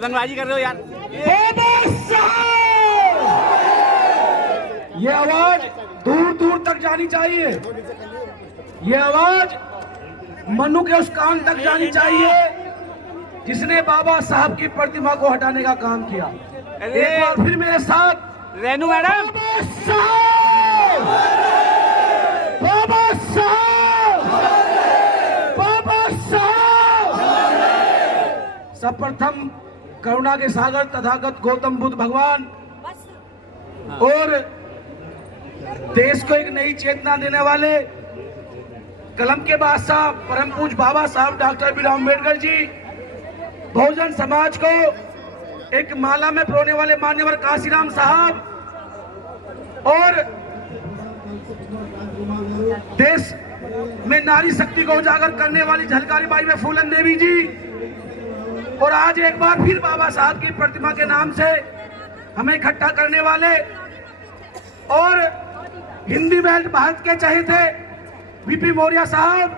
पतंगबाजी कर रहे हो यार। ये आवाज दूर दूर तक जानी चाहिए, ये आवाज मनु के उस कान तक जानी चाहिए जिसने बाबा साहब की प्रतिमा को हटाने का काम किया। एक बार फिर मेरे साथ रेनू मैडम। बाबा साहब, बाबा साहब। सर्वप्रथम करुणा के सागर तथागत गौतम बुद्ध भगवान और देश को एक नई चेतना देने वाले कलम के बादशाह परम पूज्य बाबा साहब doctor B are Ambedkar ji, Bahujan Samaj को एक माला में पिरोने वाले मान्यवर काशीराम साहब और देश में नारी शक्ति को उजागर करने वाली झलकारी बाई में फूलन देवी जी, और आज एक बार फिर बाबा साहब की प्रतिमा के नाम से हमें इकट्ठा करने वाले और हिंदी बेल्ट भारत के चहेते वीपी मौर्य साहब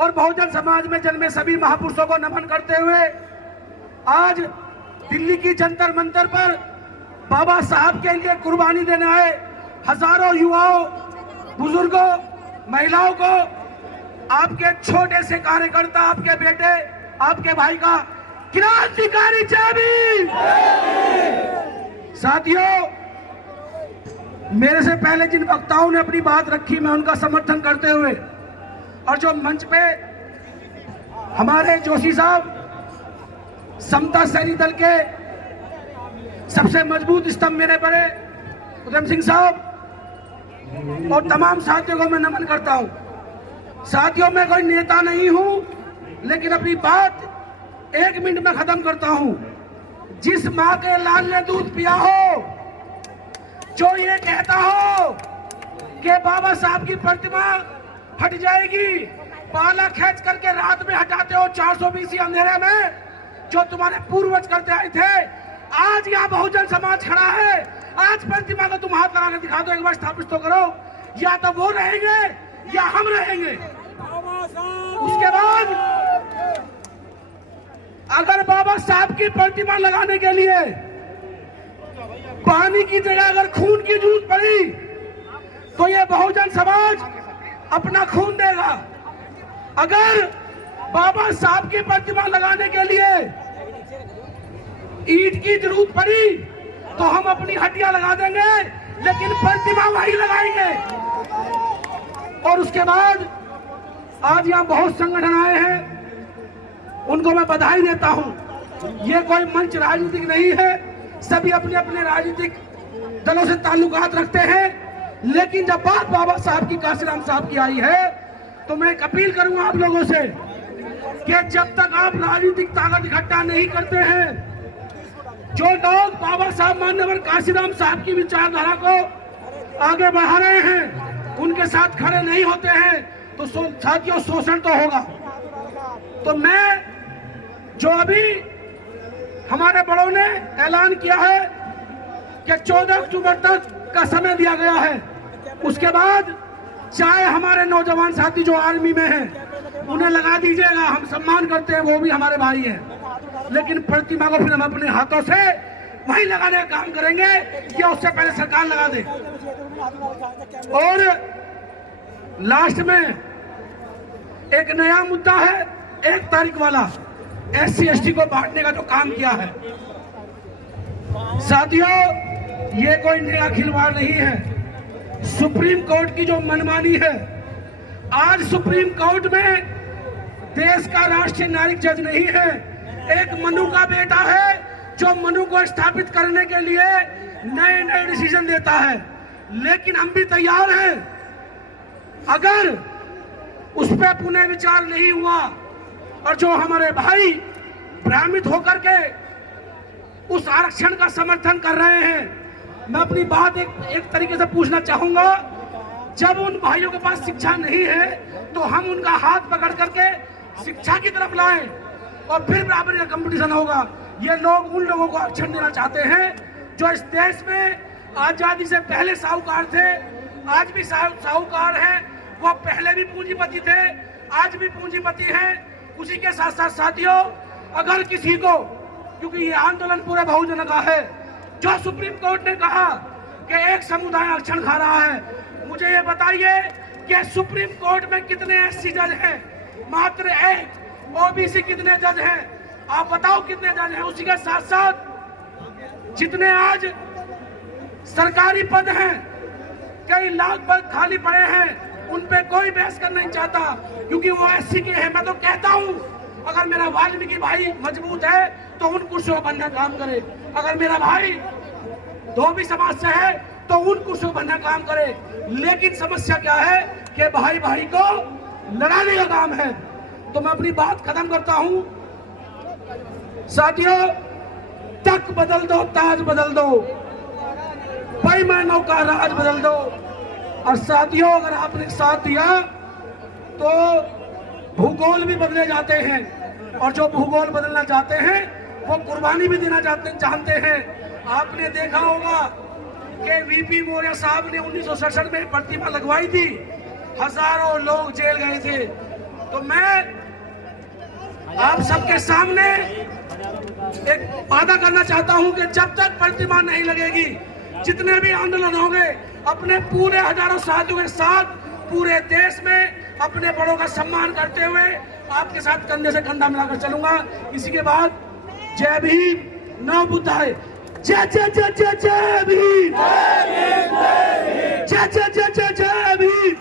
और बहुजन समाज में जन्मे सभी महापुरुषों को नमन करते हुए आज दिल्ली की जंतर मंतर पर बाबा साहब के लिए कुर्बानी देने आए हजारों युवाओं, बुजुर्गों, महिलाओं को आपके छोटे से कार्यकर्ता, आपके बेटे, आपके भाई का क्रांतिकारी चाबी। साथियों, मेरे से पहले जिन वक्ताओं ने अपनी बात रखी, मैं उनका समर्थन करते हुए, और जो मंच पे हमारे जोशी साहब समता सैनिक दल के सबसे मजबूत स्तंभ मेरे बड़े उधम सिंह साहब और तमाम साथियों को मैं नमन करता हूं। साथियों, मैं कोई नेता नहीं हूं, लेकिन अपनी बात 1 मिनट में खत्म करता हूं। जिस माँ के लाल ने दूध पिया हो, जो ये कहता हो कि बाबा साहब की प्रतिमा हट जाएगी, पाला खींच करके रात में हटाते हो 420 अंधेरे में, जो तुम्हारे पूर्वज करते आए थे, आज यहाँ बहुजन समाज खड़ा है। आज प्रतिमा को तुम हाथ लगा के दिखा दो, एक बार स्थापित तो करो। या तो वो रहेंगे या हम रहेंगे। उसके बाद अगर बाबा साहब की प्रतिमा लगाने के लिए पानी की जगह अगर खून की जरूरत पड़ी तो ये बहुजन समाज अपना खून देगा। अगर बाबा साहब की प्रतिमा लगाने के लिए ईंट की जरूरत पड़ी तो हम अपनी हड्डियां लगा देंगे, लेकिन प्रतिमा वही लगाएंगे। और उसके बाद आज यहाँ बहुत संगठन आए हैं, उनको मैं बधाई देता हूं। ये कोई मंच राजनीतिक नहीं है, सभी अपने अपने राजनीतिक दलों से ताल्लुकात रखते हैं, लेकिन जब बात बाबा साहब की, काशीराम साहब की आई है, तो मैं एक अपील करूंगा आप लोगों से कि जब तक आप राजनीतिक ताकत इकट्ठा नहीं करते हैं, जो लोग बाबा साहब मान्यवर काशीराम साहब की विचारधारा को आगे बढ़ा रहे हैं, उनके साथ खड़े नहीं होते हैं, तो साथियों शोषण तो होगा। तो मैं जो अभी हमारे बड़ों ने ऐलान किया है कि 14 अक्टूबर तक का समय दिया गया है, उसके बाद चाहे हमारे नौजवान साथी जो आर्मी में हैं उन्हें लगा दीजिएगा, हम सम्मान करते हैं, वो भी हमारे भाई हैं, लेकिन प्रतिमा को फिर हम अपने हाथों से वहीं लगाने का काम करेंगे या उससे पहले सरकार लगा दे। और लास्ट में एक नया मुद्दा है, 1 तारीख वाला SC/ST को बांटने का जो काम किया है। साथियों, ये कोई नया खिलवाड़ नहीं है। सुप्रीम कोर्ट की जो मनमानी है, आज सुप्रीम कोर्ट में देश का राष्ट्रीय नागरिक जज नहीं है, एक मनु का बेटा है जो मनु को स्थापित करने के लिए नए नए डिसीजन देता है। लेकिन हम भी तैयार हैं, अगर उस पर पुनः विचार नहीं हुआ और जो हमारे भाई भ्रमित होकर के उस आरक्षण का समर्थन कर रहे हैं, मैं अपनी बात एक तरीके से पूछना चाहूंगा। जब उन भाइयों के पास शिक्षा नहीं है तो हम उनका हाथ पकड़ करके शिक्षा की तरफ लाएं और फिर बराबर का कंपटीशन होगा। ये लोग उन लोगों को आरक्षण देना चाहते हैं जो इस देश में आजादी से पहले साहूकार थे, आज भी साहूकार हैं, वो पहले भी पूंजीपति थे, आज भी पूंजीपति हैं। उसी के साथ साथ साथियों, अगर किसी को क्योंकि ये आंदोलन पूरे बहुजन का है। जो सुप्रीम कोर्ट ने कहा कि एक समुदाय आरक्षण खा रहा है, मुझे ये बताइए कि सुप्रीम कोर्ट में कितने एससी जज हैं? मात्र एक। ओबीसी कितने जज हैं? आप बताओ कितने जज हैं? उसी के साथ साथ जितने आज सरकारी पद हैं, कई लाख पद खाली पड़े हैं, उन पे कोई बहस करना नहीं चाहता क्योंकि वो एससी के हैं। मैं तो कहता हूं अगर मेरा वाल्मीकि भाई मजबूत है तो उन कुर्सियों पर बनना काम करे, अगर मेरा भाई धोबी समाज से है तो उन कुर्सियों पर बनना काम करे। लेकिन समस्या क्या है कि भाई भाई को लड़ाने का काम है। तो मैं अपनी बात खत्म करता हूं। साथियों, तक बदल दो, ताज बदल दो, बेईमानों का राज बदल दो। और साथियों, अगर आपने साथ दिया तो भूगोल भी बदले जाते हैं, और जो भूगोल बदलना चाहते हैं वो कुर्बानी भी देना जानते हैं। आपने देखा होगा कि वीपी मौर्य साहब ने 1967 में प्रतिमा लगवाई थी, हजारों लोग जेल गए थे। तो मैं आप सबके सामने एक वादा करना चाहता हूं कि जब तक प्रतिमा नहीं लगेगी, जितने भी आंदोलन होंगे, अपने पूरे हजारों साथियों के साथ पूरे देश में अपने बड़ों का सम्मान करते हुए आपके साथ कंधे से कंधा मिलाकर चलूंगा। इसी के बाद जय भीम, नमो बुद्धाय। जय जय जय जय जय भीम, जय जय जय जय जय भीम।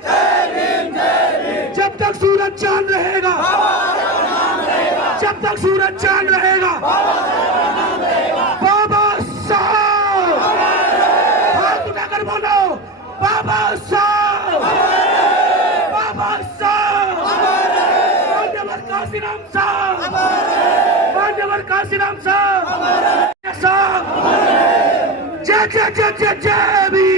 जब तक सूरज चांद रहेगा, जब तक सूरज चांद रहेगा, बाबा साहब, हाथ उठाकर बोलो, बाबा साहब, बाबा साहब, मान्यवर काशीराम साहब, मान्यवर काशीराम साहब, जय जय जय जय जय भीम।